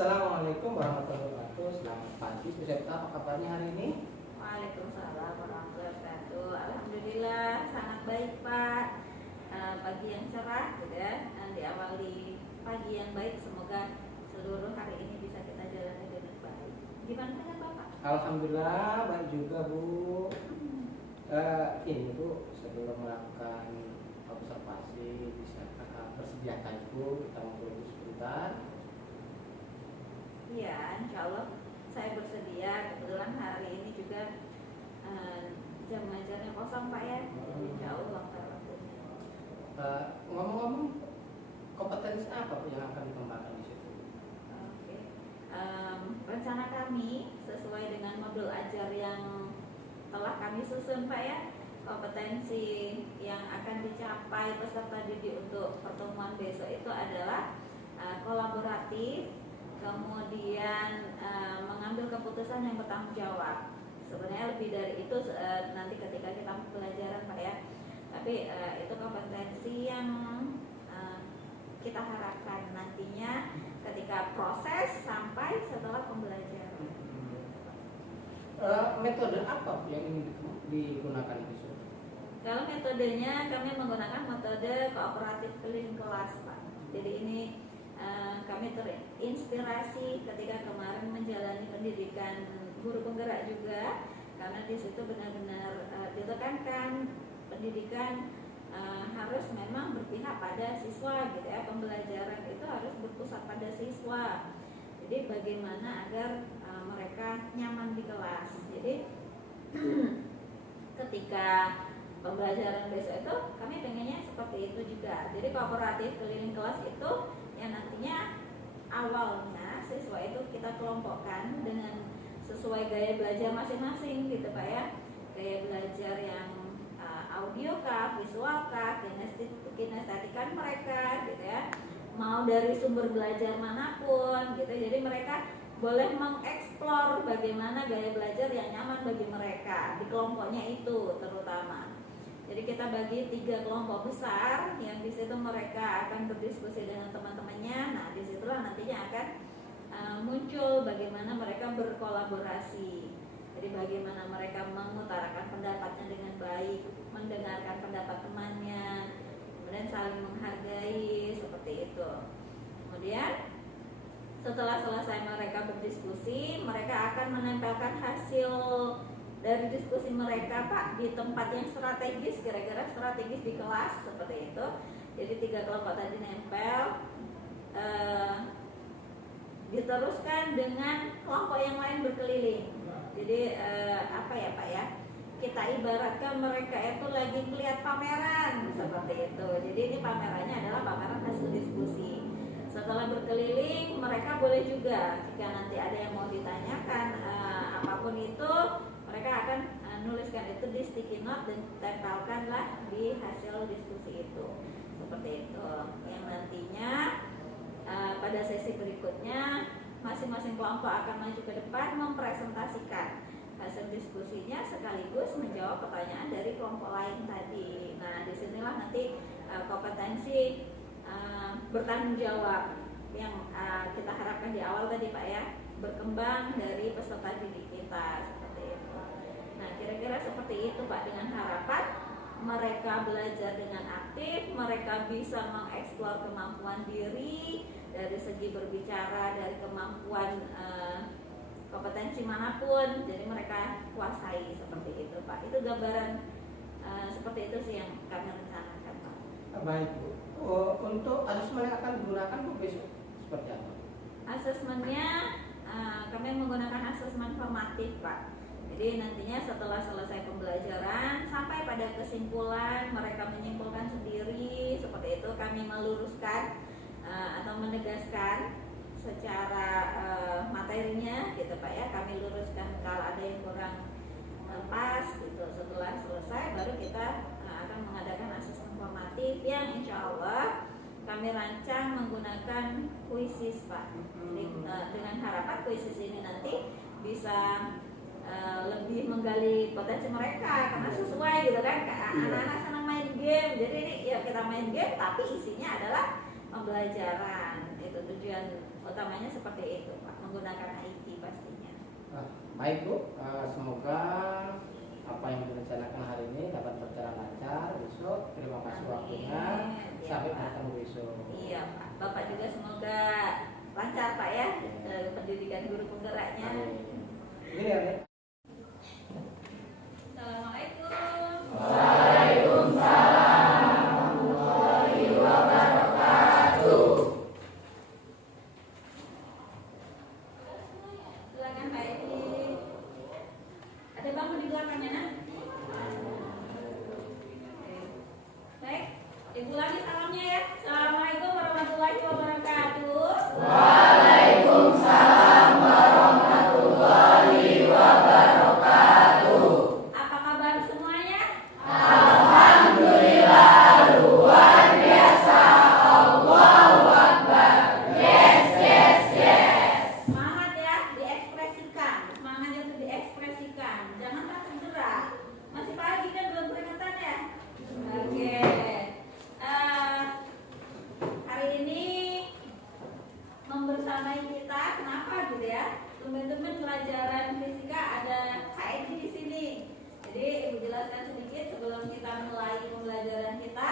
Assalamualaikum warahmatullahi wabarakatuh. Selamat pagi, Bu Septa. Apa kabarnya hari ini? Waalaikumsalam warahmatullahi wabarakatuh. Alhamdulillah sangat baik Pak. Pagi yang cerah, gitu ya. Diawali pagi yang baik. Semoga seluruh hari ini bisa kita jalani dengan baik. Gimana dengan Bapak? Alhamdulillah baik juga, Bu. Ini Bu, sebelum melakukan observasi, bisa persediakan Bu kita ngobrol sebentar. Iya, insya Allah saya bersedia. Kebetulan hari ini juga jam ngajarnya kosong Pak ya. Insya Allah waktunya. Ngomong-ngomong, kompetensi apa Bu yang akan dikembangkan di situ? Oke. Rencana kami sesuai dengan modul ajar yang telah kami susun Pak ya. Kompetensi yang akan dicapai peserta didik untuk pertemuan besok itu adalah kolaboratif, kemudian mengambil keputusan yang bertanggung jawab. Sebenarnya lebih dari itu nanti ketika kita pelajaran Pak ya. Tapi itu kompetensi yang kita harapkan nantinya ketika proses sampai setelah pembelajaran. Metode apa yang ingin digunakan di situ? Kalau metodenya kami menggunakan metode kooperatif keliling kelas Pak. Jadi ini kami terinspirasi ketika kemarin menjalani pendidikan guru penggerak juga, karena di situ benar-benar ditekankan pendidikan harus memang berpihak pada siswa gitu ya. Pembelajaran itu harus berpusat pada siswa. Jadi bagaimana agar mereka nyaman di kelas. Jadi ketika pembelajaran besok itu kami pengennya seperti itu juga. Jadi kooperatif keliling kelas itu yang nantinya awalnya siswa itu kita kelompokkan dengan sesuai gaya belajar masing-masing gitu Pak ya. Gaya belajar yang audio kah, visual kah, kinestetikan mereka gitu ya. Mau dari sumber belajar manapun gitu. Jadi mereka boleh mengeksplor bagaimana gaya belajar yang nyaman bagi mereka di kelompoknya itu terutama. Jadi kita bagi 3 kelompok besar yang di situ mereka akan berdiskusi dengan teman-temannya. Nah, disitulah nantinya akan muncul bagaimana mereka berkolaborasi. Jadi bagaimana mereka mengutarakan pendapatnya dengan baik, mendengarkan pendapat temannya, kemudian saling menghargai seperti itu. Kemudian setelah selesai mereka berdiskusi, mereka akan menempelkan hasil dari diskusi mereka Pak di tempat yang strategis, kira-kira strategis di kelas seperti itu. Jadi 3 kelompok tadi nempel, diteruskan dengan kelompok yang lain berkeliling. Jadi apa ya Pak ya? Kita ibaratkan mereka itu lagi melihat pameran seperti itu. Jadi ini pamerannya adalah pameran hasil diskusi. Setelah berkeliling, mereka boleh juga jika nanti ada yang mau ditanyakan apapun itu, mereka akan nuliskan itu di sticky note dan tempelkanlah di hasil diskusi itu. Seperti itu. Yang nantinya pada sesi berikutnya masing-masing kelompok akan maju ke depan mempresentasikan hasil diskusinya sekaligus menjawab pertanyaan dari kelompok lain tadi. Nah, disinilah nanti kompetensi bertanggung jawab yang kita harapkan di awal tadi Pak ya, berkembang dari peserta didik kita seperti itu. Nah, kira-kira seperti itu Pak, dengan harapan mereka belajar dengan aktif, mereka bisa mengeksplor kemampuan diri dari segi berbicara, dari kemampuan kompetensi manapun, jadi mereka kuasai seperti itu Pak. Itu gambaran seperti itu sih yang kami rencanakan Pak. Baik Bu. Untuk asesmen yang akan digunakan Bu besok seperti apa? Asesmennya kami menggunakan asesmen formatif Pak. Jadi nantinya setelah selesai pembelajaran sampai pada kesimpulan, mereka menyimpulkan sendiri seperti itu. Kami meluruskan atau menegaskan secara materinya gitu Pak ya. Kami luruskan kalau ada yang kurang pas gitu. Setelah selesai baru kita akan mengadakan asesmen formatif yang insya Allah kami rancang menggunakan kuisis Pak. Jadi dengan harapan kuisis ini nanti bisa lebih menggali potensi mereka karena sesuai gitu kan. Anak-anak senang main game, jadi ini ya kita main game tapi isinya adalah pembelajaran. Itu tujuan utama utamanya seperti itu Pak, menggunakan IT pastinya. Baik Bu, semoga apa yang direncanakan hari ini dapat berjalan lancar besok. Terima kasih waktunya. Sampai bertemu besok. Iya Pak, Bapak juga semoga lancar Pak ya, pendidikan guru penggeraknya. Ini ya, Nek. Assalamualaikum. Waalaikumsalam warahmatullahi wabarakatuh. Silakan Pak Edi. Ada bangku di belakangnya nak? Baik, Ibu lagi salamnya ya. Assalamualaikum warahmatullahi wabarakatuh. Waalaikumsalam warahmatullahi wabarakatuh. Apa kabar semuanya? Alhamdulillah luar biasa. Allahu Akbar. Yes, yes, yes. Semangat ya, diekspresikan. Semangatnya itu diekspresikan. Jangan takut gerah. Masih pagi kan, belum peringatan ya? Oke. Hari ini membersamai kita, kenapa gitu ya? Teman-teman pelajaran fisika ada Kak Edi di sini. Jadi Ibu jelaskan sedikit sebelum kita mulai pembelajaran kita.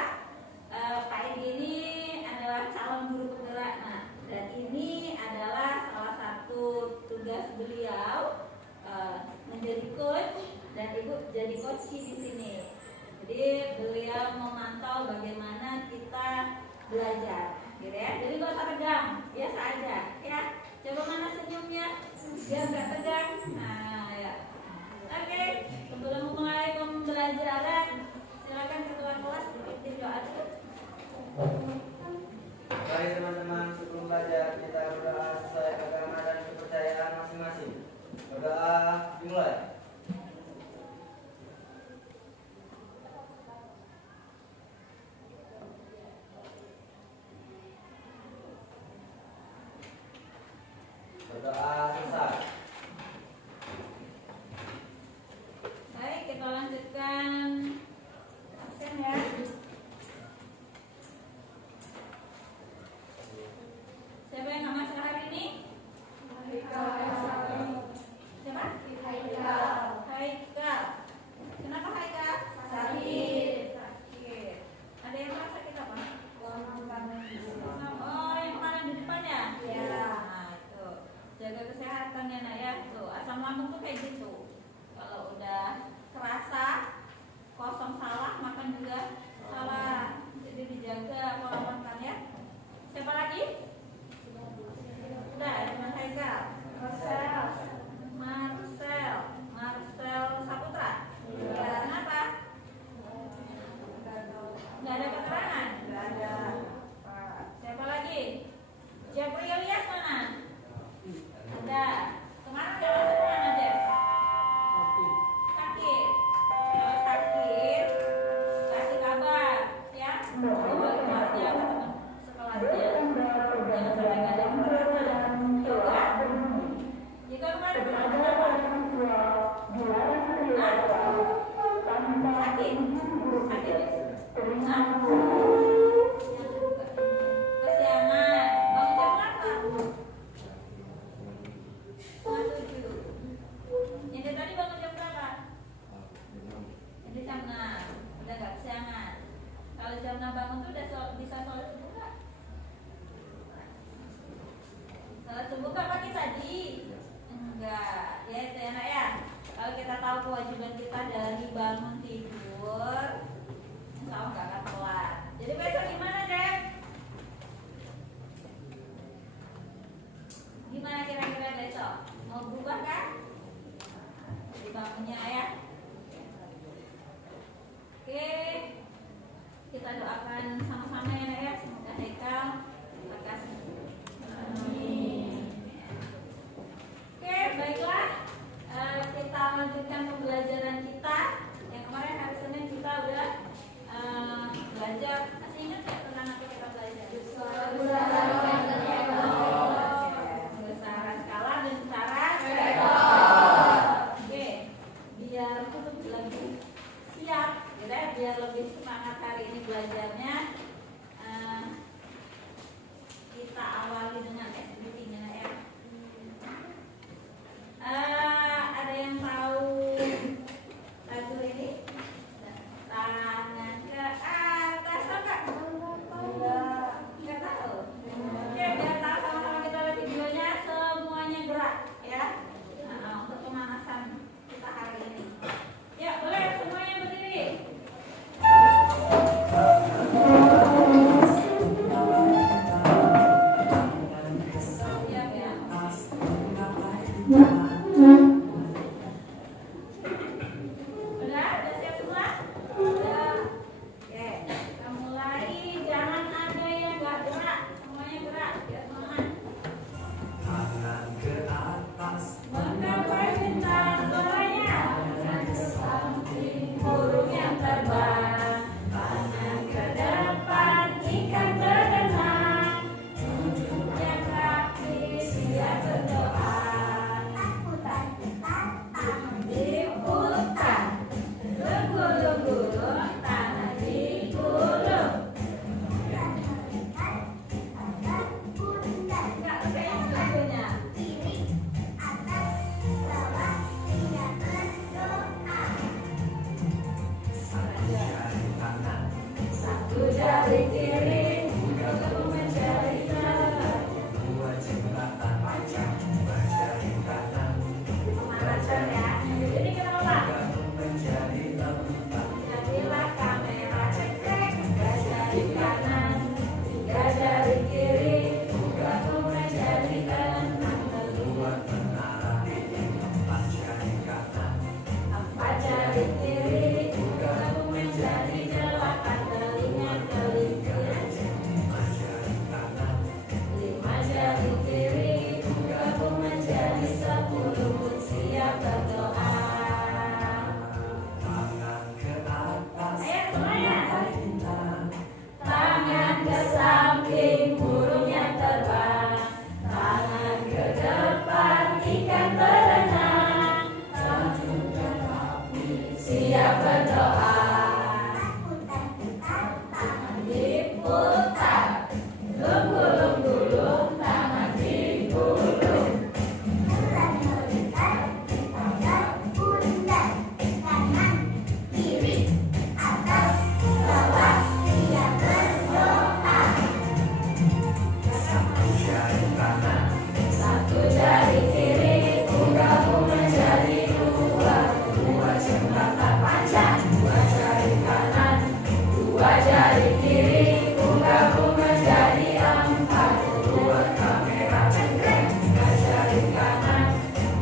Kak Edi ini adalah calon guru penggerak. Nah, dan ini adalah salah satu tugas beliau menjadi coach dan Ibu jadi coach di sini. Jadi beliau memantau bagaimana kita belajar, gitu ya. Jadi nggak usah tegang, biasa aja, ya. Coba mana senyumnya, biar nggak tegang. Nah, ya. Oke, sebelum mulai pembelajaran, silakan ketua kelas dipimpin doa dulu. Mari teman-teman, sebelum belajar kita berdoa sesuai agama dan kepercayaan masing-masing. Berdoa dimulai. Berdoa selesai. Baik, kita lanjutkan absen ya. Siapa yang nggak masuk hari ini? Siapa? Haikal. Kenapa Haikal? Sakit. Ada yang merasa sakit apa? Oh, yang kemarin di depan ya? Nah, itu. Jaga kesehatan ya nak ya. Tuh, asam lambung tuh kayak gitu. Kalau udah kerasa kosong salah, makan juga salah. Jadi dijaga pola makan ya. Siapa lagi? Udah, teman Haikal. Marcel Saputra. Kenapa? Nggak ada keterangan. Siapa lagi? Jeffrey Ilyas mana? Ada. Kemarin udah masuk mana Jeff? Sakit. Kalau sakit, kasih kabar ya. Coba kelasnya ke teman sekelasnya. Jangan sampai nggak ada keterangan. Juga. Jika kemarin kenapa? Sakit. Sakit. Hah? Kesiangan. Bangun jam berapa? 7. Ini tadi bangun jam berapa? Ini jam 6. Udah gak kesiangan. Kalau jam 6 bangun tuh udah bisa sholat subuh gak? Sholat subuh gak pagi tadi? Enggak. Ya itu ya nak ya. Kalau kita tahu kewajiban kita dari bangun tidur, insya Allah gak akan telat. Jadi besok gimana Dek? Gimana kira-kira besok? Mau berubah kan? Jadi bangunnya ya. Oke, kita doakan sama-sama ya nak ya. Semoga Haikal lekas. Amin. Oke, baiklah. Kita lanjutkan pembelajaran kita. Yang kemarin hari Senin kita udah belajar. Masih ingat ya tentang apa kita belajar? Besaran skala dan besaran vektor. Oke, biar lebih siap, gitu ya, biar lebih semangat hari ini belajarnya. Udah siap semua? Udah. Oke, kita mulai. Jangan ada yang nggak gerak, semuanya gerak. Biar semangat. Tangan ke atas, Menggapai bintang semuanya. tangan ke samping, Burung yang terbang, tangan ke depan, ikan berenang, tunjukkan kaki, siap berdoa. Diputar, bergulung-gulung, tangan digulung. Nggak kayak lagunya. jari tangan, Satu jari kiri, satu menjari kanan. dua jembatan panjang, berjari kanan, Pemanasan ya. Jadi kita ulang. gabung menjadi empat, Jadilah kamera cekrek, tiga jari kanan, tiga jari kiri, gabung menjadi enam, buat menara ini, empat jari kanan, empat jari kiri, gabung menjadi delapan, telinga kelingking, lima jari kanan, lima jari kiri, gabung menjadi 10, siap berdoa. tangan ke atas, Ayo semuanya. bintang, Tangan ke samping, burung yang terbang. Tangan ke depan, ikan berenang. tunjukkan api, Siap berdoa. Diputar, gulung-gulung, tangan digulung. jari kanan, Satu jari kiri, gabung menjadi dua. Dua jembatan panjang, dua jari kanan, dua jari kiri, gabung menjadi empat. Dua kamera cekrek, tiga jari kanan,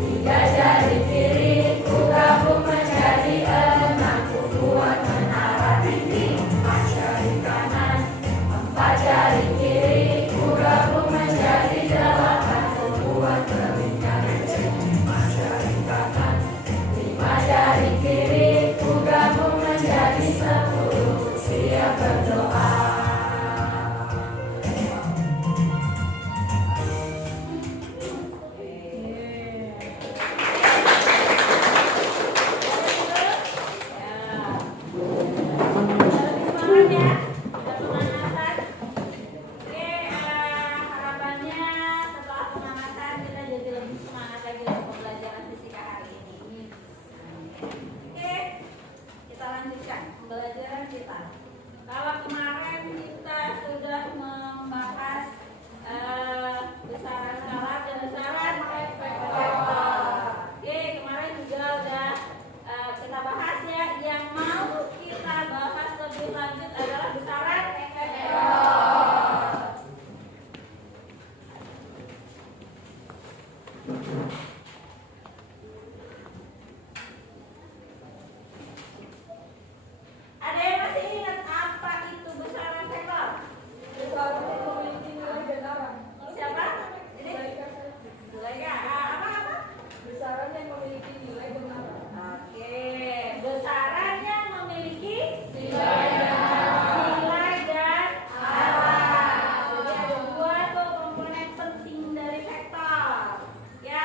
tiga jari kiri, gabung menjadi enam. Buat menara tinggi, empat jari kanan, empat jari kiri, gabung menjadi delapan. Buat telinga becek, lima jari kanan, lima jari kiri, gabung menjadi 10, siap berdoa. Semangat ya, pemanasan. Oke, harapannya setelah pemanasan kita jadi lebih semangat lagi untuk pembelajaran fisika hari ini. Oke, kita lanjutkan pembelajaran kita. Kalau kemarin kita sudah membahas besaran skalar dan besaran vektor. Oke, kemarin juga udah kita bahas ya. Yang mau kita bahas lebih lanjut adalah besaran vektor. Ada yang masih ingat apa itu besaran vektor? Besaran yang memiliki nilai benaran. Siapa? Ini? Zulaika. Apa? Besaran yang memiliki nilai benaran. Oke, besaran yang memiliki Nilai dan nilai dan arah. Jadi ada dua tuh komponen penting dari vektor. Ya,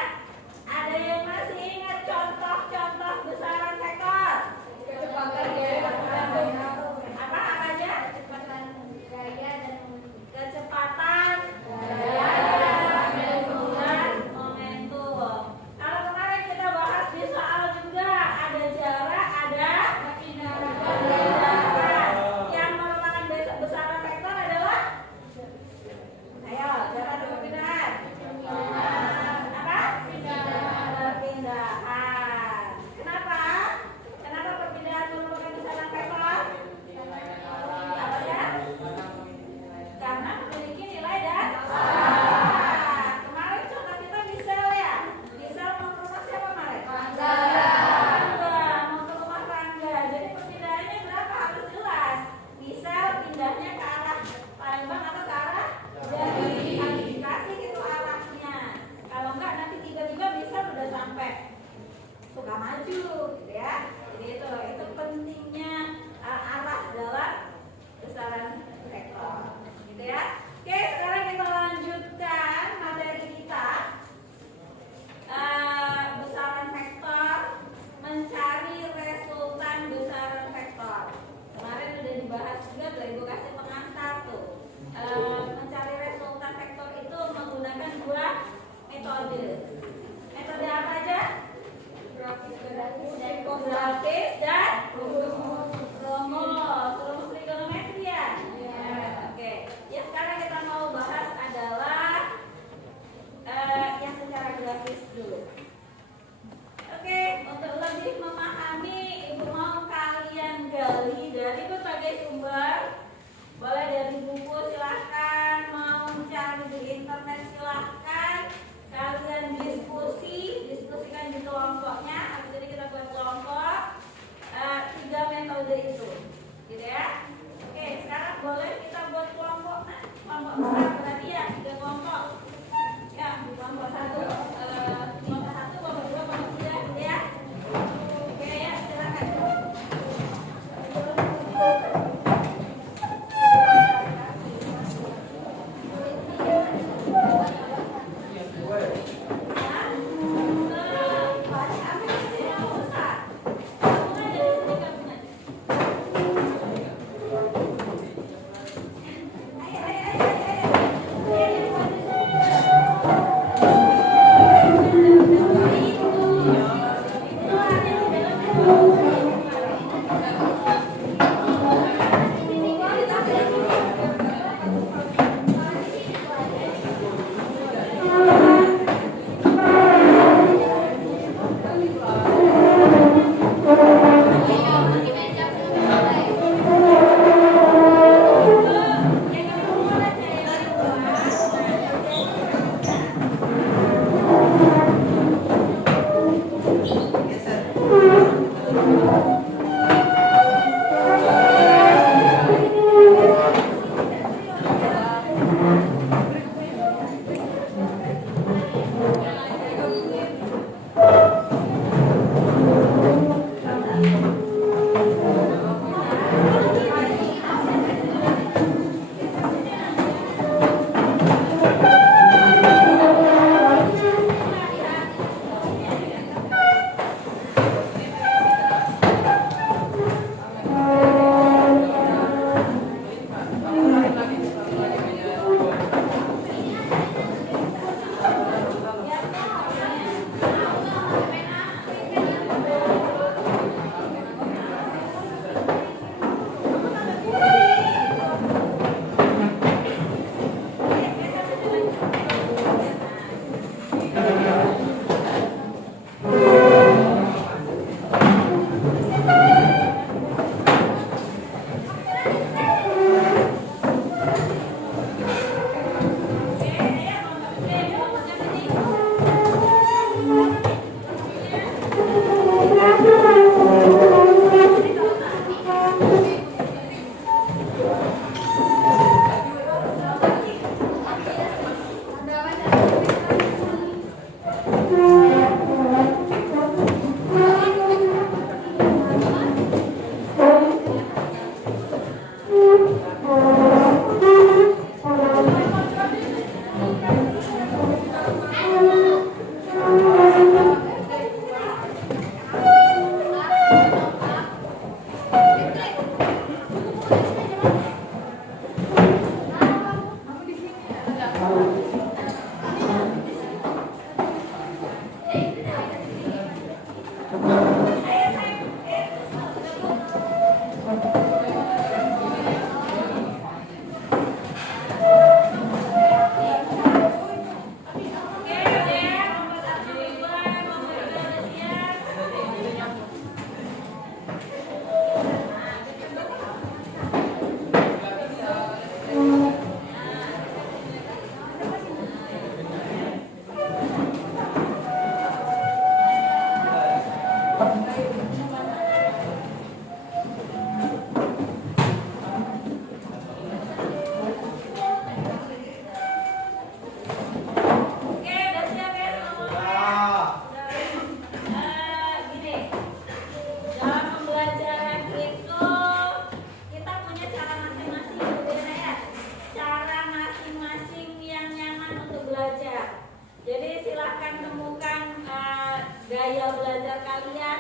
gaya belajar kalian.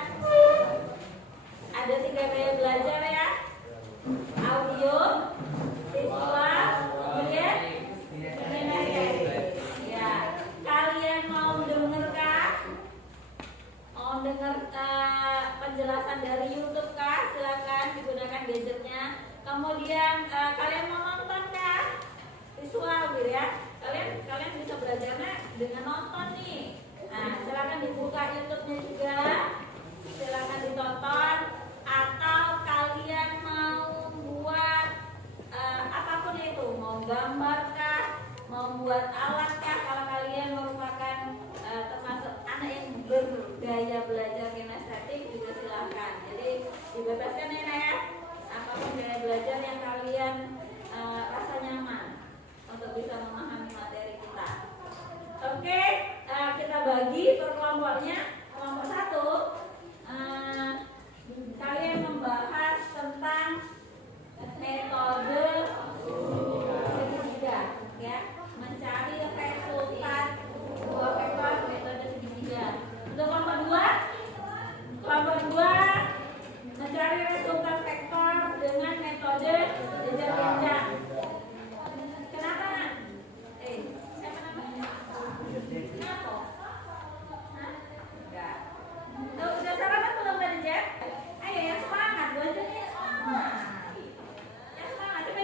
Ada 3 gaya belajar ya. Audio, visual, kemudian kinestetik. Ya, kalian mau dengar kah? Mau dengar penjelasan dari YouTube kah? Silakan digunakan gadgetnya. Kemudian kalian mau nonton kah? Visual gitu ya. Kalian bisa belajarnya dengan nonton nih. Nah, silakan dibuka YouTube-nya juga. Silakan ditonton. Atau kalian mau buat apapun itu, mau gambar kah, mau buat alat kah, kalau kalian merupakan termasuk anak yang bergaya belajar kinestetik juga silakan. Jadi dibebaskan ya, apapun gaya belajar yang kalian rasa nyaman untuk bisa memahami materi kita. Oke, kita bagi per kelompoknya. Kelompok 1 kalian membahas tentang metode segitiga, ya, mencari resultan buah vektor metode segitiga. Untuk kelompok 2 mencari resultan vektor dengan metode jejar jenjang. Kenapa, Nak? Siapa namanya? Kenapa? Hah? Enggak. Tuh, udah sarapan belum tadi, Jep? Ayo yang semangat, belajarnya semangat. Yang semangat, coba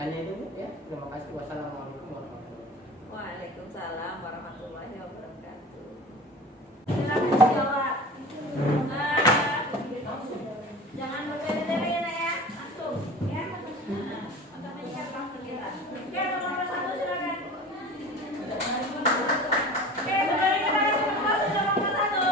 Hanya itu Bu, ya. Terima kasih. Wassalamualaikum warahmatullahi wabarakatuh. Waalaikumsalam warahmatullahi wabarakatuh. Silakan dijawab. Jangan berbeda-beda ya Nak ya, langsung ya. Untuk menyiapkan waktu kita. Oke, nomor 1 silakan. Oke, saudara kita yang kelas sudah nomor 1.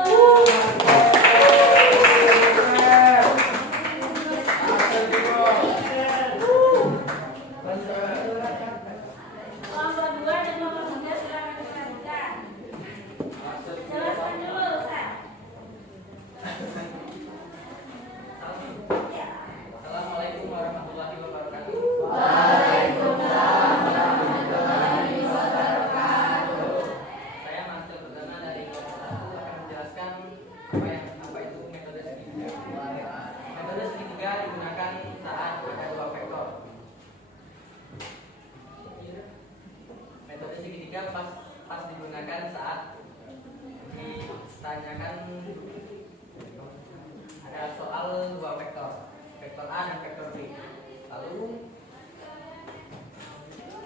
Nomor 2 dan nomor 3 silakan dilanjutkan. Jelaskan dulu, Ustaz. Ya. Assalamualaikum warahmatullahi wabarakatuh. Saya Master Perdana dari kelompok 1 akan menjelaskan apa itu metode segitiga. Metode segitiga digunakan saat ada dua vektor. Metode segitiga pas digunakan saat ditanyakan ada soal dua vektor, vektor A dan vektor B. Lalu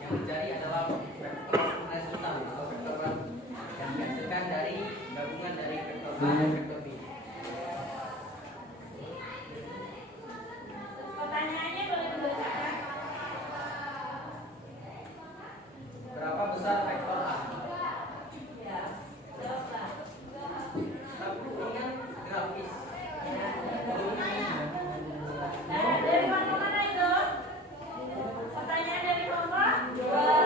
yang terjadi adalah vektor resultan atau vektor baru yang dihasilkan dari gabungan dari vektor A dan vektor B. Pertanyaannya boleh dibacakan. Berapa besar vektor A? Ya, jawablah. Dengan grafis. Dari kelompok mana itu? Pertanyaan dari kelompok 2.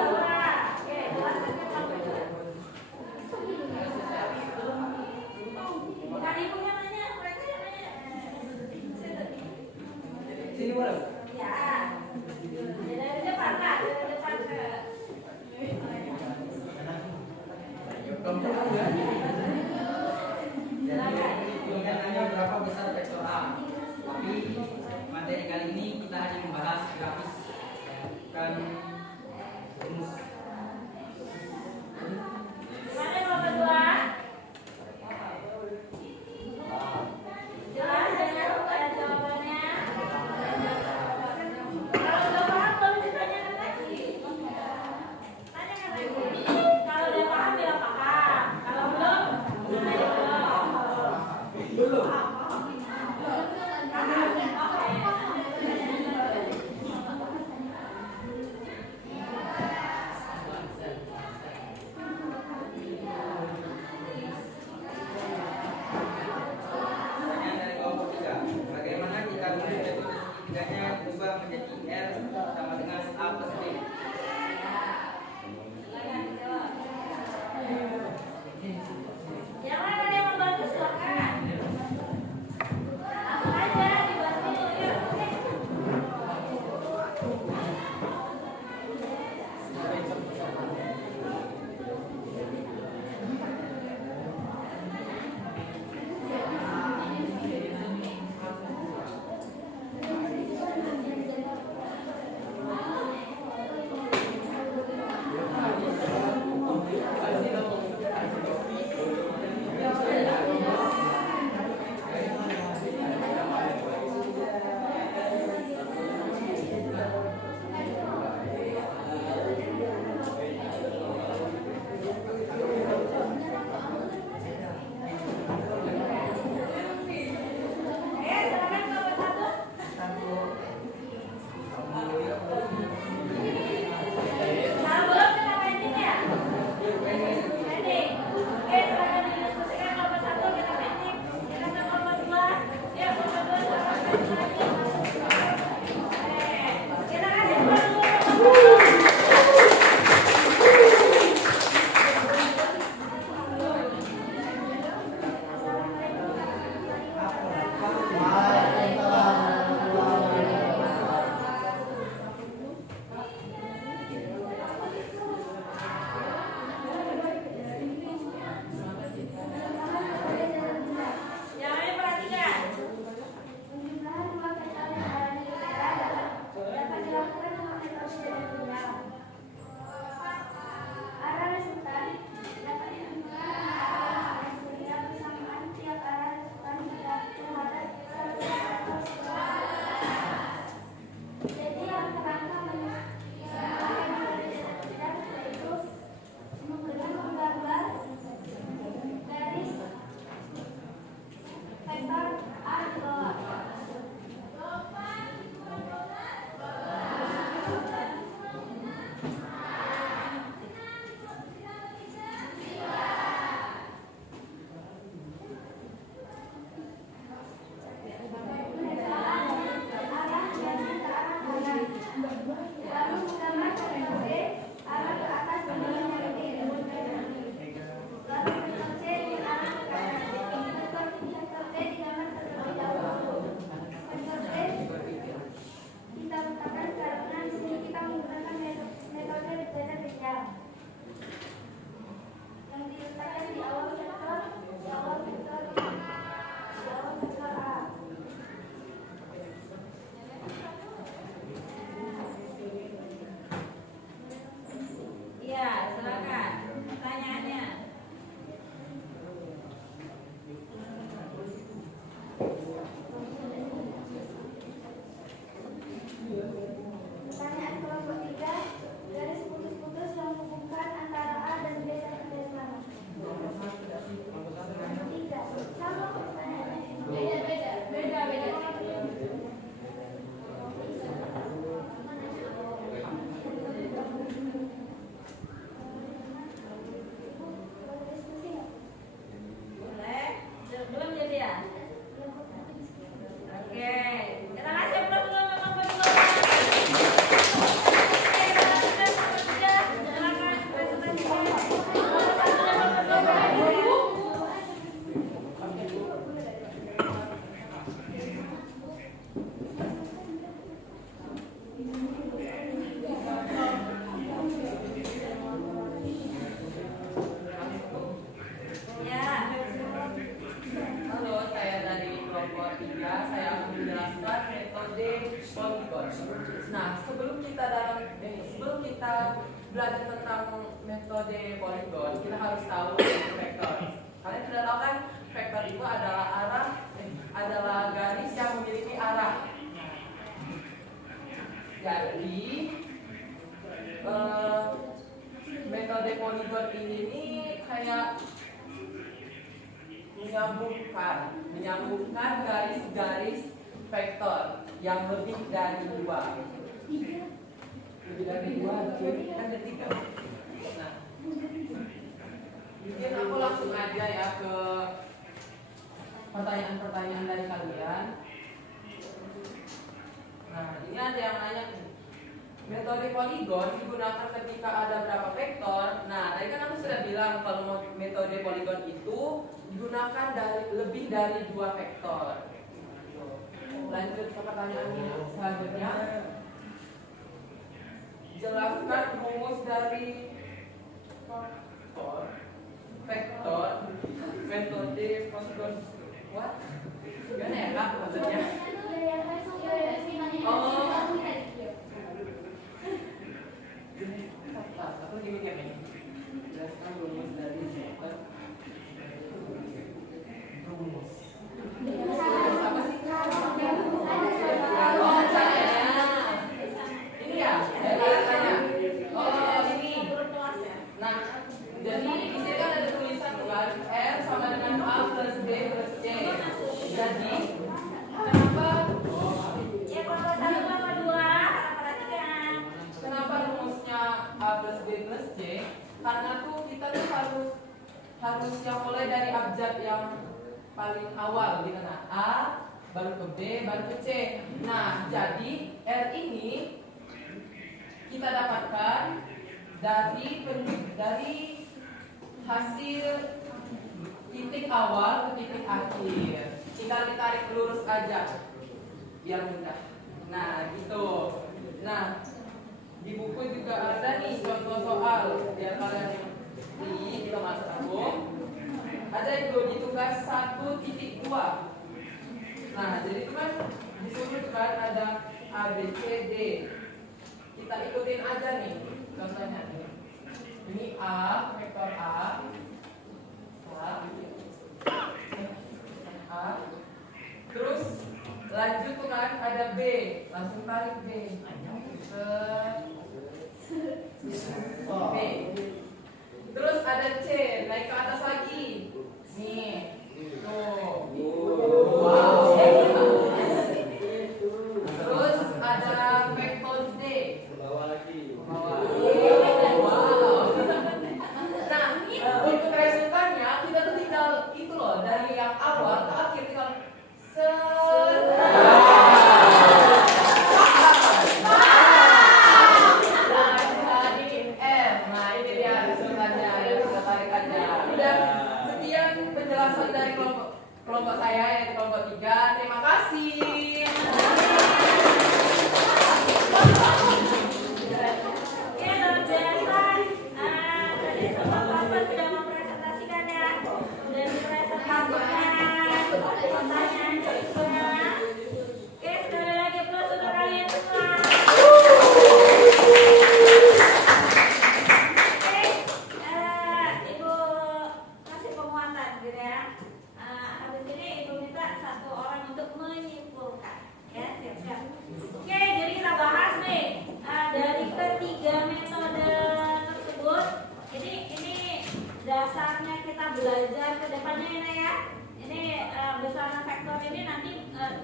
Lalu menggambarkan vektor B arah ke atas dengan negatif. Lalu vektor C arah ke kanan. Vektor D digambar terlebih dahulu. Vektor D kita letakkan karena di sini kita menggunakan metode beda-beda. Yang diletakkan di awal vektor A. Iya, silakan. Pertanyaannya. Pertanyaan kelompok 3, garis putus-putus yang menghubungkan antara A dan B satu dari mana? 3. Sama pertanyaannya. Beda. Boleh? Belum jadi ya? Oke. Kita kasih belum memang belum. Halo, saya dari kelompok 3. Saya akan menjelaskan metode poligon. Nah, sebelum kita belajar tentang metode poligon, kita harus tahu vektor. Kalian sudah tahu kan, vektor itu adalah garis yang memiliki arah. Jadi, metode poligon ini kayak menyambungkan garis-garis vektor yang lebih dari 2. Lebih dari 2 Kan ada 3. Nah, mungkin aku langsung aja ya ke pertanyaan-pertanyaan dari kalian. Nah, ini ada yang nanya nih. Metode poligon digunakan ketika ada berapa vektor. Nah, tadi kan aku sudah bilang kalau metode poligon itu digunakan lebih dari 2 vektor. Lanjut ke pertanyaan selanjutnya. Jelaskan rumus dari vektor metode poligon. What? Gimana ya kak maksudnya? Aku gini nih. Jelaskan rumus dari vektor. Rumus. Apa sih? Oh, caranya. Ini ya, caranya. Oh, ini. Nah, jadi di sini kan ada tulisan kan, R sama dengan A plus B plus C. Jadi, kenapa? Ya kalau 1 sama 2, perhatikan. Kenapa rumusnya A plus B plus C? Karena tuh kita tuh harus yang mulai dari abjad yang paling awal gitu. Nah, A baru ke B baru ke C. Nah, jadi R ini kita dapatkan dari hasil titik awal ke titik akhir. Tinggal ditarik lurus aja biar mudah. Nah, gitu. Nah, di buku juga ada nih contoh soal biar kalian ngerti kita masuk aku. Ada itu di tugas 1.2. Nah, jadi itu kan disuruh kan ada A, B, C, D. Kita ikutin aja nih contohnya nih. Ini A, vektor A. Terus lanjut tuh kan ada B, langsung tarik B. B. Terus ada C, naik ke atas lagi. Nih. Tuh. Wow. Terus ada vektor D. Bawah lagi. Bawah. Wow. Nah, untuk resultannya kita tuh tinggal itu loh, dari yang awal ke akhir tinggal set. kelompok saya yaitu kelompok 3. Terima kasih. Oke, luar biasa. Tadi semua kelompok sudah mempresentasikan ya. Sudah dipresentasikan pertanyaannya juga. Oke, sekali lagi plus untuk kalian semua. Oke, Ibu kasih penguatan gitu ya. Habis ini Ibu minta satu orang untuk menyimpulkan. Ya, siap-siap. Oke, jadi kita bahas nih dari ketiga metode tersebut. Ini dasarnya kita belajar ke depannya ini ya. Ini besaran vektor ini nanti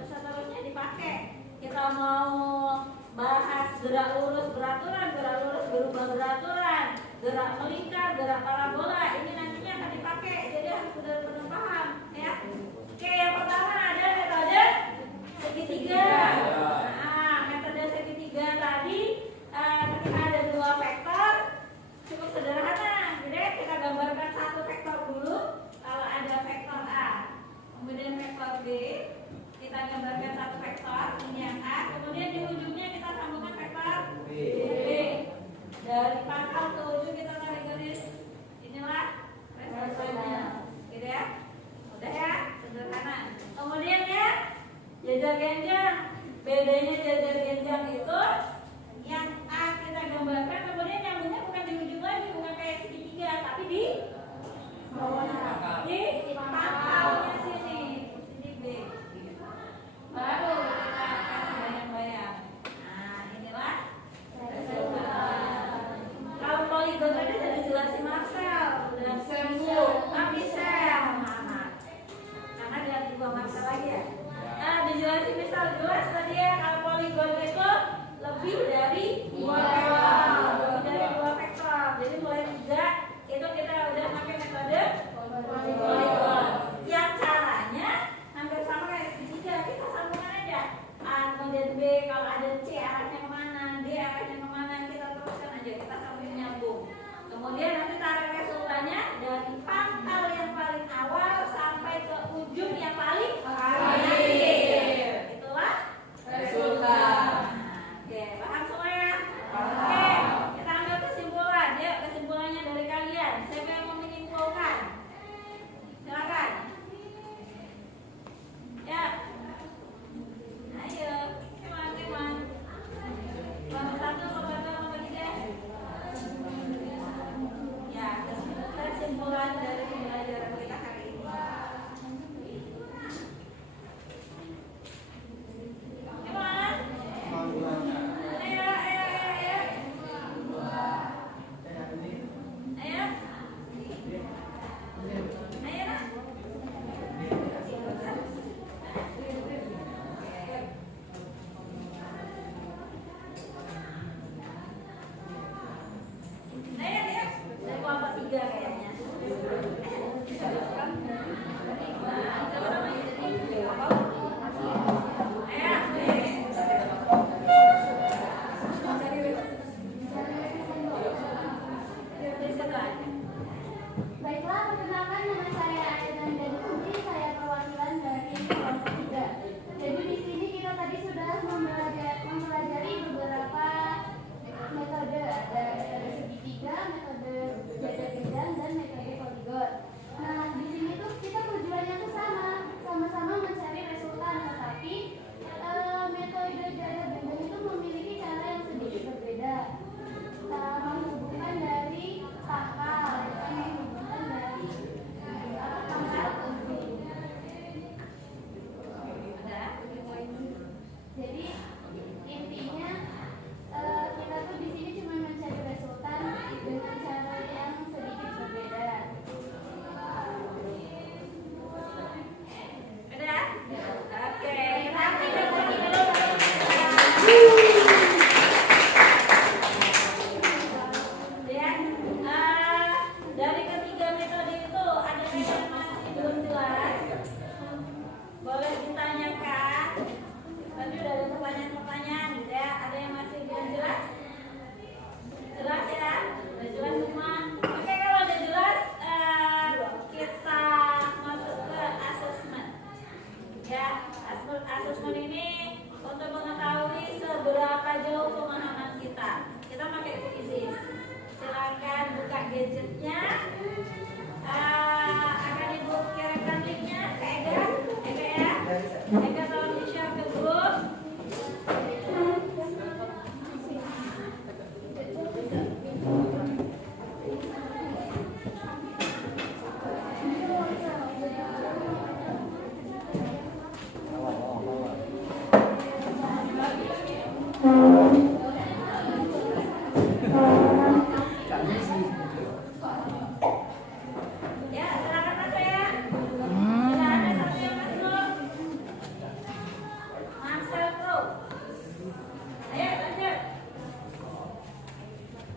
seterusnya dipakai. Kita mau bahas gerak lurus beraturan, gerak lurus berubah beraturan, gerak melingkar, gerak parabola. Ini nantinya akan dipakai. Jadi harus benar-benar paham ya. Oke, yang pertama ada metode segitiga. Nah, metode segitiga tadi ketika ada dua vektor cukup sederhana. Jadi kita gambarkan satu vektor dulu. Kalau ada vektor A, kemudian vektor B, kita gambarkan satu vektor ini yang A. Kemudian di ujungnya kita sambungkan vektor B. Dari pangkal ke ujung kita tarik garis. Inilah responnya, gitu ya. Udah ya, sederhana. Kemudian ya, jajar genjang. Bedanya jajar genjang itu yang A kita gambarkan, kemudian nyambungnya bukan di ujung lagi, bukan kayak segitiga, tapi di bawah, di pangkalnya sini B. Baru kita kasih bayang-bayang. Nah, inilah kalau poligon tadi sudah dijelasin Marcel, sudah sembuh, tapi sel, karena dia dibuat Marcel lagi ya. Nah, dijelasin misal jelas tadi ya, kalau poligon itu lebih dari dua vektor, jadi mulai 3 itu kita udah pakai metode poligon. Yang caranya hampir sama kayak segitiga, kita sambungkan aja A kemudian B, kalau ada C arahnya kemana, D arahnya kemana, kita teruskan aja, kita sambil nyambung.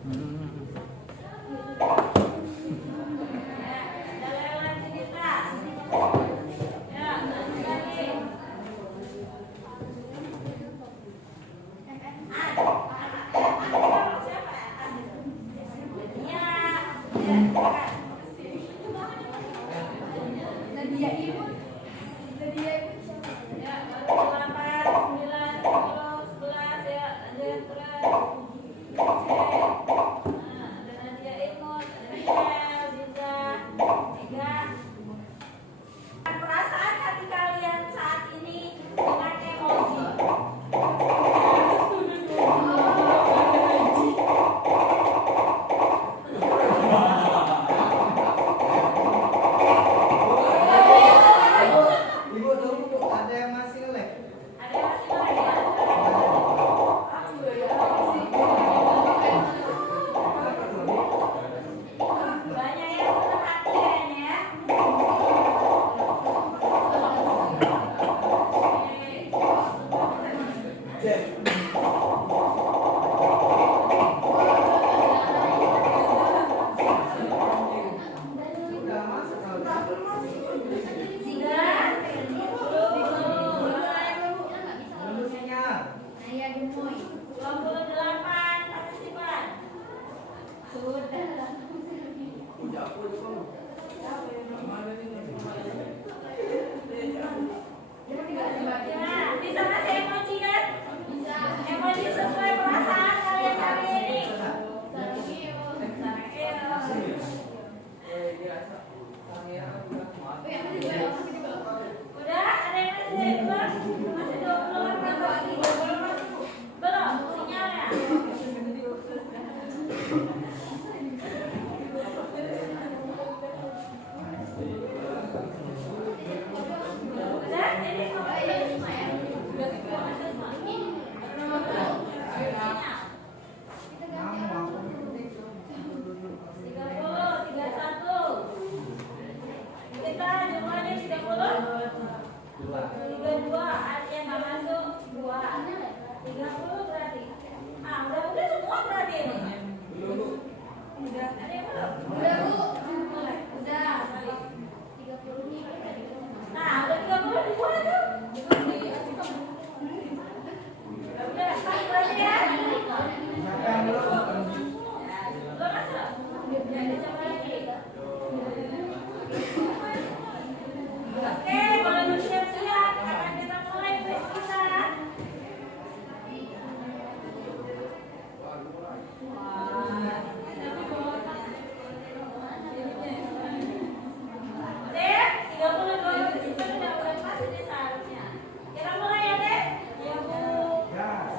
ada lewat sini tas. Ya, lanjut lagi. Siapa? Ya, Nadia Ibu. Nadia Ibu siapa? ya, 8, 9, 10, 11 ya, lanjut terus. Nah, ada Nadia Imut, ada Michelle, Ziza, Ega. Perasaan hati kalian saat ini dengan emoji. Ibu tunggu Bu, ada yang masih nge-lag. Ada yang masih lagi ya? Banyak yang senang hati kayaknya. Udah masuk kalau belum sinyal. 28 partisipan. Ya, bisa ngasih emoji kan? Emoji sesuai perasaan kalian hari ini. Udah, ada yang masih belum? Masih 28 lagi. Belum, sinyalnya. Udah, ini masuk semua ya? Masuk semua. Sinyal. 30, 31. Kita jumlahnya 30. 32 ada yang nggak masuk 2. 30 berarti. Ah, udah semua berarti ini. Udah, ada yang belum? Mulai. Udah. Nah, udah 30 dibuat tuh. Udah, pas berarti ya. Siapa yang belum? Belum masuk? Ya, coba lagi. Oke, kalau bersiap-siap akan kita mulai quiz kita. Dek, 32 partisipan udah pas ini seharusnya. Kita mulai ya, Dek? Iya, Bu. Gas.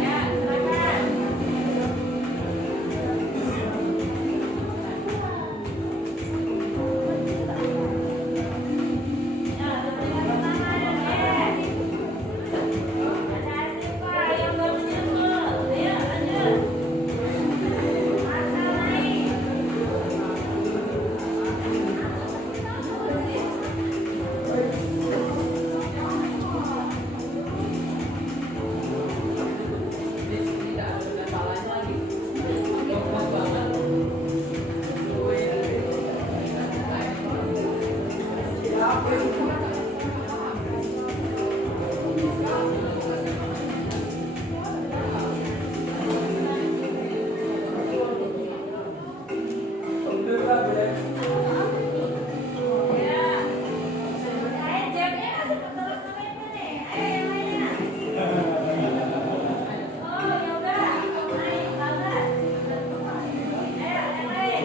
Ya, silakan. Ya, pertanyaan pertama ada Dek. Ada Asifa yang baru nyusul. Ayo, lanjut. Masa naik. Tidak ada salahnya lagi. Bagus banget. Ya. Jamnya masih terus naik nih. Ayo yang lainnya. Oh, yoga. Naik banget. Ayo, yang lain.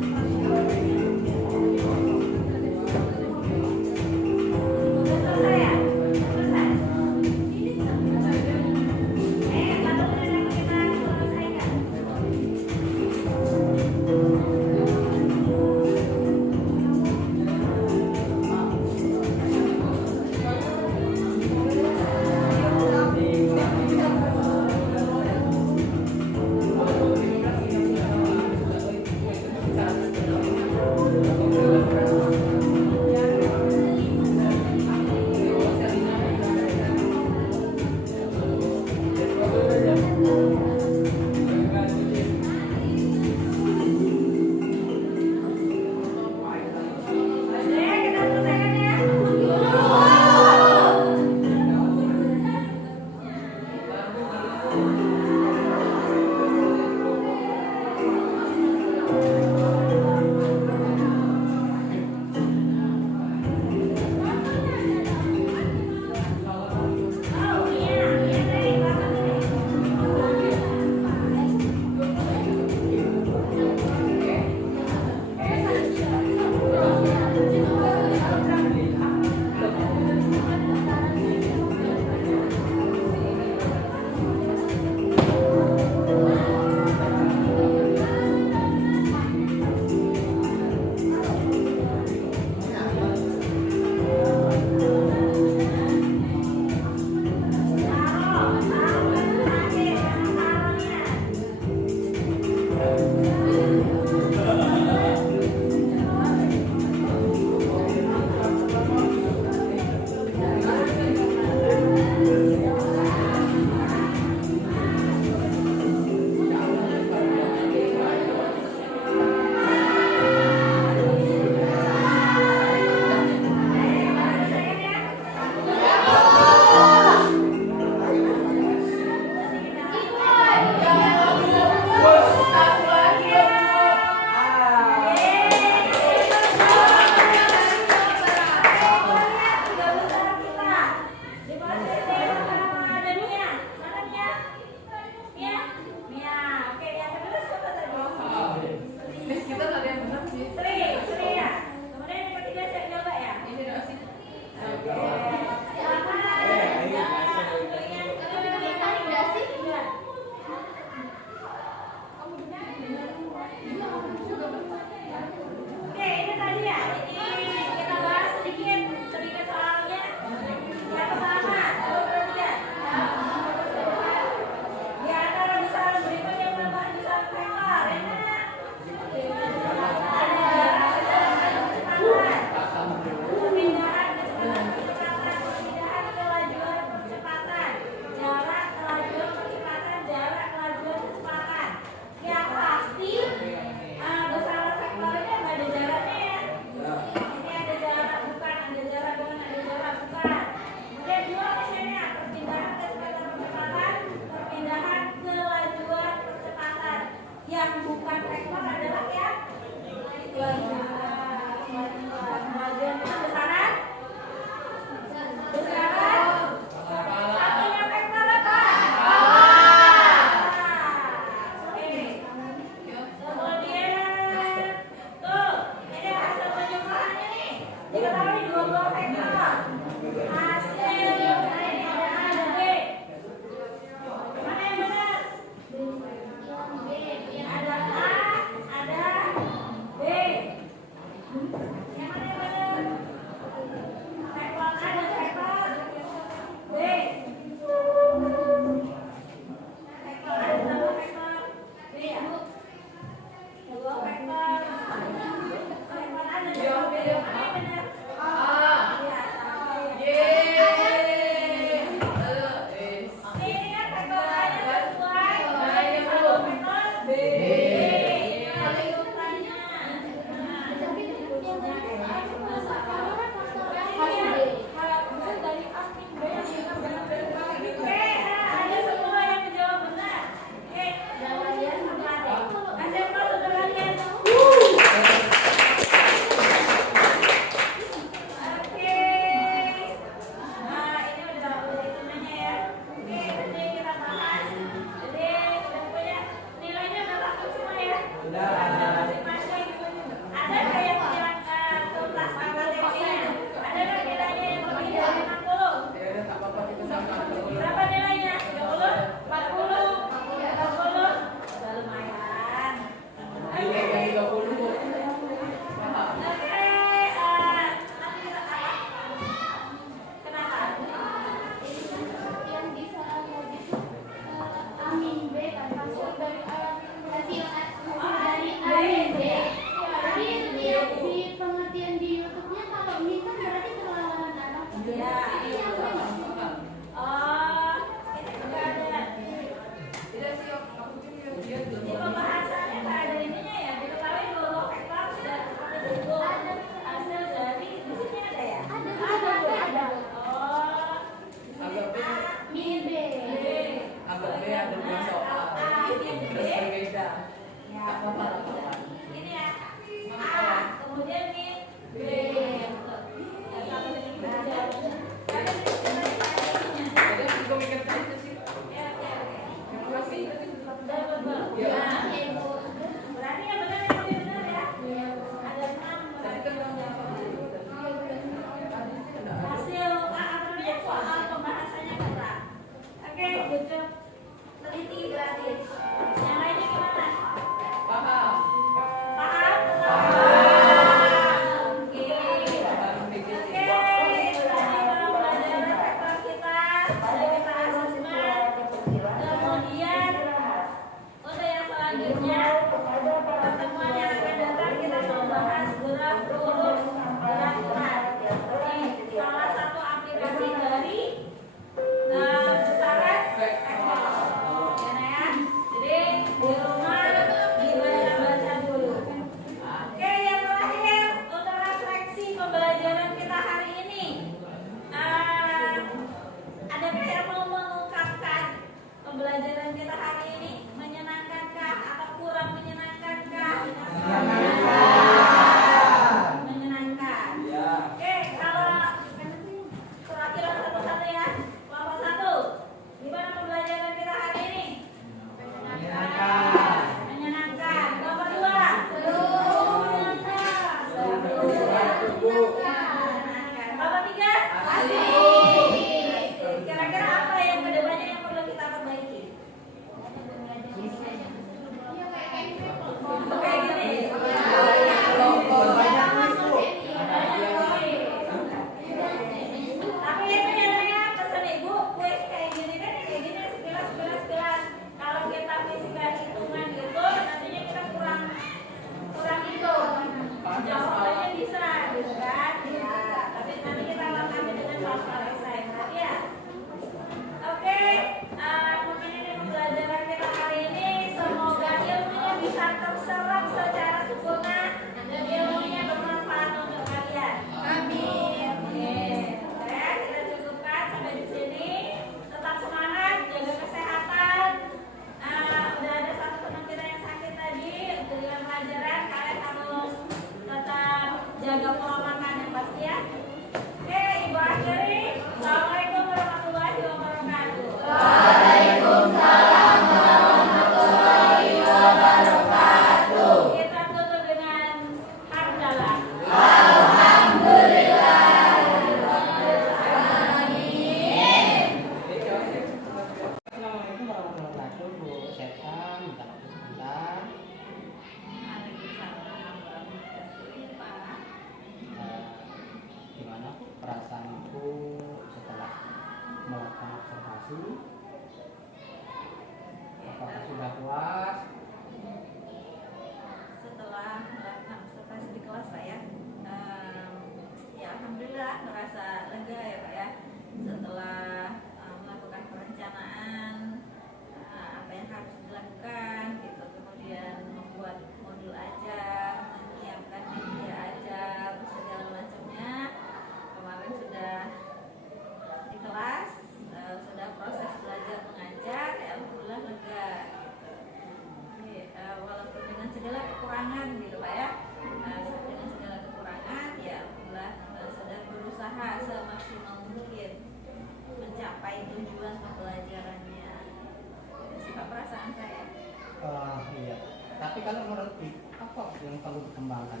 perlu dikembangkan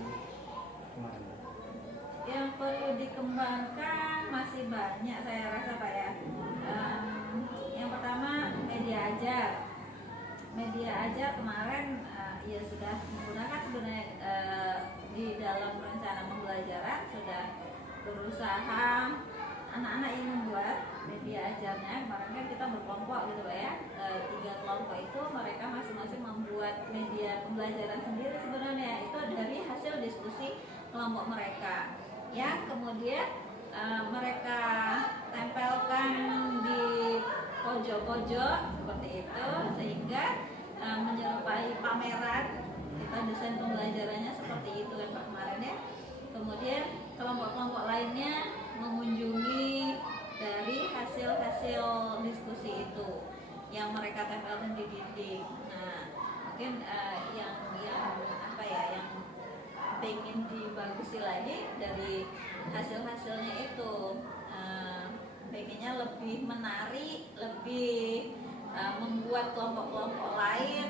kemarin? Yang perlu dikembangkan masih banyak saya rasa Pak ya. Yang pertama media ajar kemarin ya sudah menggunakan sebenarnya di dalam rencana pembelajaran sudah berusaha anak-anak yang membuat media ajarnya. Kemarin kan kita berkelompok gitu Pak ya, 3 kelompok itu mereka masing-masing membuat media pembelajaran sendiri sebenarnya itu dari hasil diskusi kelompok mereka yang kemudian mereka tempelkan di pojok-pojok seperti itu sehingga menyerupai pameran. Kita desain pembelajarannya seperti itu kan Pak kemarin ya. Kemudian kelompok-kelompok lainnya mengunjungi dari hasil-hasil diskusi itu yang mereka tempelkan di dinding. Nah, mungkin yang apa ya, yang pengen dibagusi lagi dari hasil-hasilnya itu, pengennya lebih menarik, lebih membuat kelompok-kelompok lain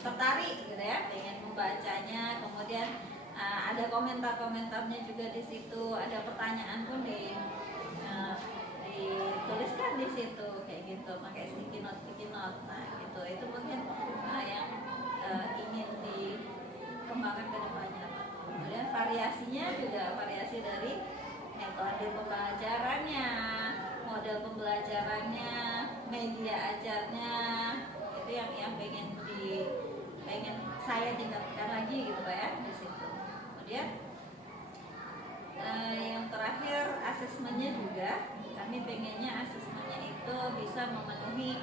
tertarik gitu ya, pengen membacanya. Kemudian ada komentar-komentarnya juga di situ, ada pertanyaan pun dituliskan di situ kayak gitu, pakai sticky note. Nah gitu, itu mungkin yang ingin dikembangkan ke depannya Pak. Kemudian variasinya juga variasi dari metode pembelajarannya, model pembelajarannya, media ajarnya, itu yang pengen saya tingkatkan lagi gitu Pak ya di situ. Kemudian yang terakhir asesmennya juga kami pengennya asesmennya itu bisa memenuhi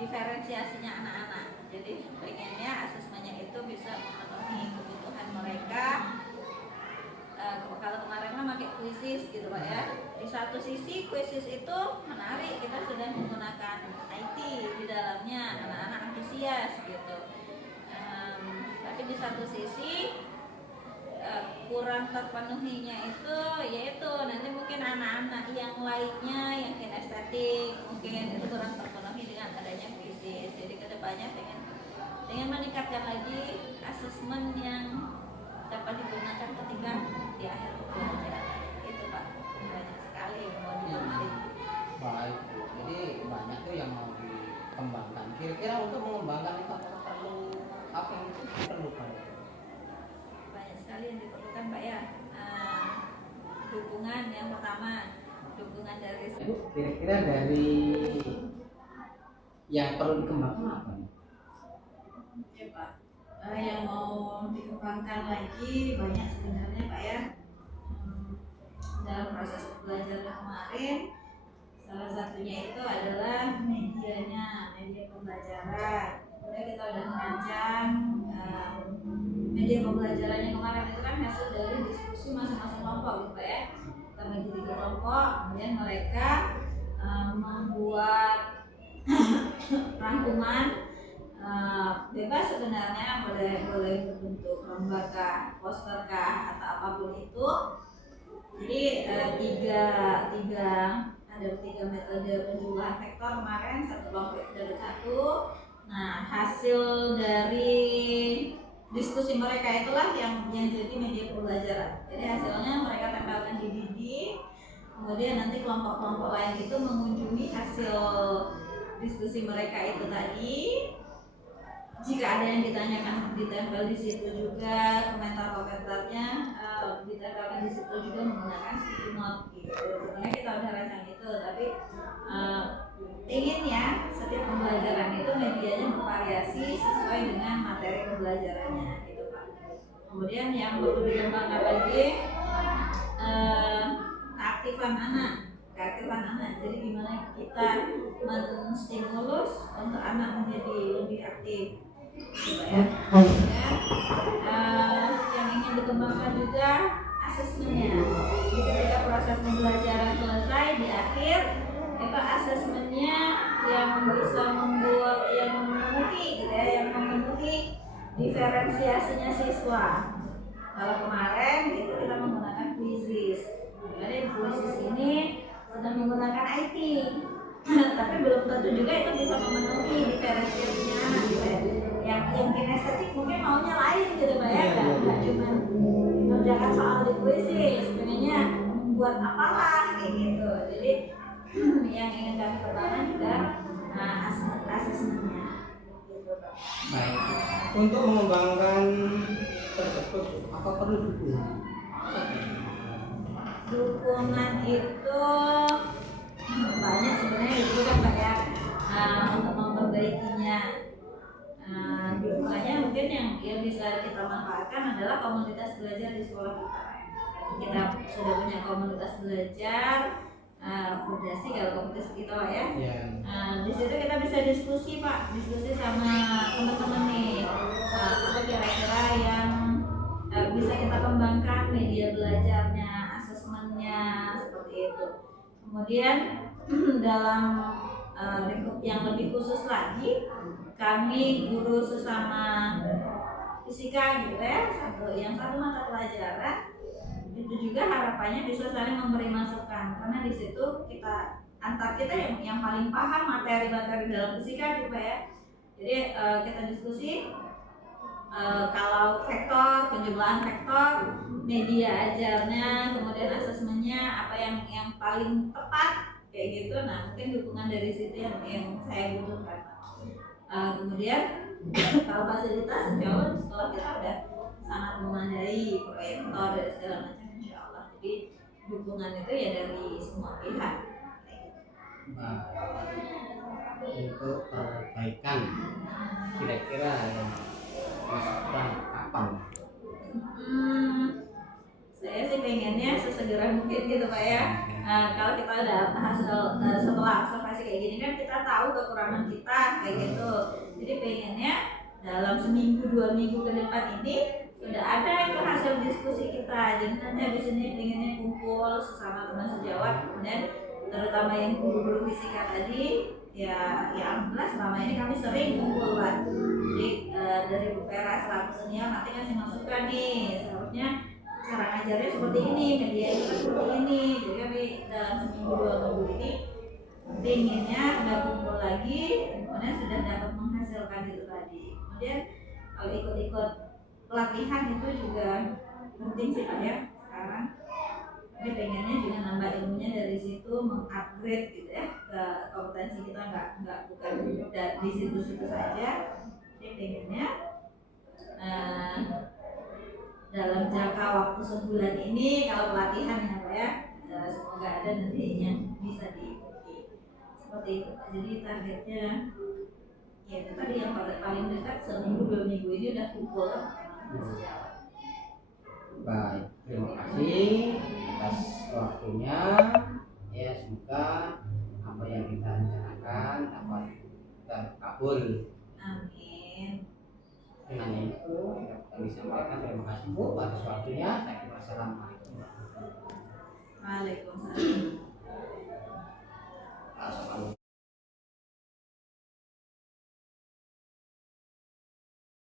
diferensiasinya anak-anak. Jadi pengennya asesmennya itu bisa memenuhi kebutuhan mereka. Kalau kemarin kan pakai kuisis gitu Pak ya. Di satu sisi kuisis itu menarik, kita sudah menggunakan IT di dalamnya, anak-anak antusias gitu. Tapi di satu sisi kurang terpenuhinya itu yaitu nanti mungkin anak-anak yang lainnya yang kinestetik mungkin itu kurang terpenuhi dengan adanya kuisis. Jadi kedepannya pengen meningkatkan lagi asesmen yang dapat digunakan ketika di akhir pembelajaran. Itu Pak, banyak sekali yang mau dikembangkan. Baik Bu, jadi banyak tuh yang mau dikembangkan. Kira-kira untuk mengembangkan itu perlu apa yang diperlukan? Banyak sekali yang diperlukan Pak ya. Dukungan yang pertama, dukungan dari Bu, kira-kira dari yang perlu dikembangkan apa nih? ya Pak, yang mau dikembangkan lagi banyak sebenarnya Pak ya. Dalam proses pembelajaran kemarin salah satunya itu adalah medianya, media pembelajaran. Kemudian kita udah merancang media pembelajarannya kemarin itu kan hasil dari diskusi masing-masing kelompok gitu Pak ya. Kita bagi 3 kelompok, kemudian mereka membuat rangkuman bebas sebenarnya, boleh berbentuk gambar kah, poster kah, atau apapun itu. Jadi ada tiga metode penjumlahan vektor kemarin, satu kelompok dari satu. Nah hasil dari diskusi mereka itulah yang jadi media pembelajaran. Jadi hasilnya mereka tempelkan di dinding, kemudian nanti kelompok-kelompok lain itu mengunjungi hasil diskusi mereka itu tadi. Jika ada yang ditanyakan ditempel di situ juga, komentar-komentarnya ditempelkan di situ juga menggunakan sticky note gitu. Sebenarnya kita udah rancang itu, tapi inginnya setiap pembelajaran itu medianya bervariasi sesuai dengan materi pembelajarannya gitu Pak. Kemudian yang perlu dikembangkan lagi keaktifan anak. Jadi gimana kita menstimulus untuk anak menjadi lebih aktif gitu ya. Yang ingin dikembangkan juga asesmennya. Jadi ketika proses pembelajaran selesai di akhir itu asesmennya yang bisa membuat yang memenuhi gitu ya, yang memenuhi diferensiasinya siswa. Kalau kemarin itu kita menggunakan quizzes. Jadi quizzes ini sudah menggunakan IT, tapi belum tentu juga itu bisa memenuhi diferensiasinya anak gitu ya. yang kinestetik mungkin maunya lain gitu Pak ya, nggak cuma mengerjakan soal di puisi, sebenarnya buat apalah kayak gitu. Jadi yang ingin kami kembangkan juga asesmennya gitu Pak. Baik. Untuk mengembangkan tersebut apa perlu dukungan? Dukungan itu banyak sebenarnya itu kan Pak ya, untuk memperbaikinya. Dukungannya mungkin yang bisa kita manfaatkan adalah komunitas belajar di sekolah kita. Kita sudah punya komunitas belajar, Fondasi kalau komunitas kita Pak ya. Di situ kita bisa diskusi Pak, diskusi sama teman-teman nih, apa kira-kira yang bisa kita kembangkan media belajarnya, asesmennya seperti itu. Kemudian dalam lingkup yang lebih khusus lagi, kami guru sesama fisika gitu ya, satu mata pelajaran itu juga harapannya bisa saling memberi masukan, karena di situ kita antar kita yang paling paham materi-materi dalam fisika gitu ya. Jadi kita diskusi kalau vektor, penjumlahan vektor, media ajarnya, kemudian asesmennya apa yang paling tepat kayak gitu. Nah mungkin dukungan dari situ yang saya butuhkan. Kemudian kalau fasilitas insya Allah di sekolah kita udah sangat memadai, proyektor dan segala macam insya Allah. Jadi dukungan itu ya dari semua pihak. Untuk perbaikan kira-kira yang masukan kapan? Saya sih pengennya sesegera mungkin gitu Pak ya. Kalau kita udah hasil setelah observasi kayak gini kan kita tahu kekurangan kita kayak gitu. Jadi pengennya dalam seminggu 2 minggu ke depan ini sudah ada itu hasil diskusi kita. Jadi nanti di sini pengennya kumpul sesama teman sejawat, kemudian terutama yang guru-guru fisika tadi ya alhamdulillah selama ini kami sering kumpul Pak. Jadi dari Bu Vera selaku senior nanti ngasih masukan nih, seharusnya cara ngajarnya seperti ini, media itu seperti ini. Jadi kami dalam seminggu 2 minggu ini pengennya udah kumpul lagi, kemudian sudah dapat menghasilkan itu tadi. Kemudian kalau ikut-ikut pelatihan itu juga penting sih Pak ya sekarang. Jadi pengennya juga nambah ilmunya dari situ, mengupgrade gitu ya ke kompetensi kita, nggak bukan di situ-situ saja. Jadi pengennya dalam jangka waktu sebulan ini kalau pelatihan ya Pak ya, semoga ada nanti yang bisa diikuti seperti itu Pak. Jadi targetnya ya itu tadi yang paling dekat seminggu 2 minggu ini udah kumpul sejauh. Baik, terima kasih atas waktunya. Ya semoga apa yang kita rencanakan dapat terkabul. Amin. Dengan itu kami sampaikan terima kasih Bu atas waktunya. Saya kira assalamualaikum. Waalaikumsalam. Assalamualaikum.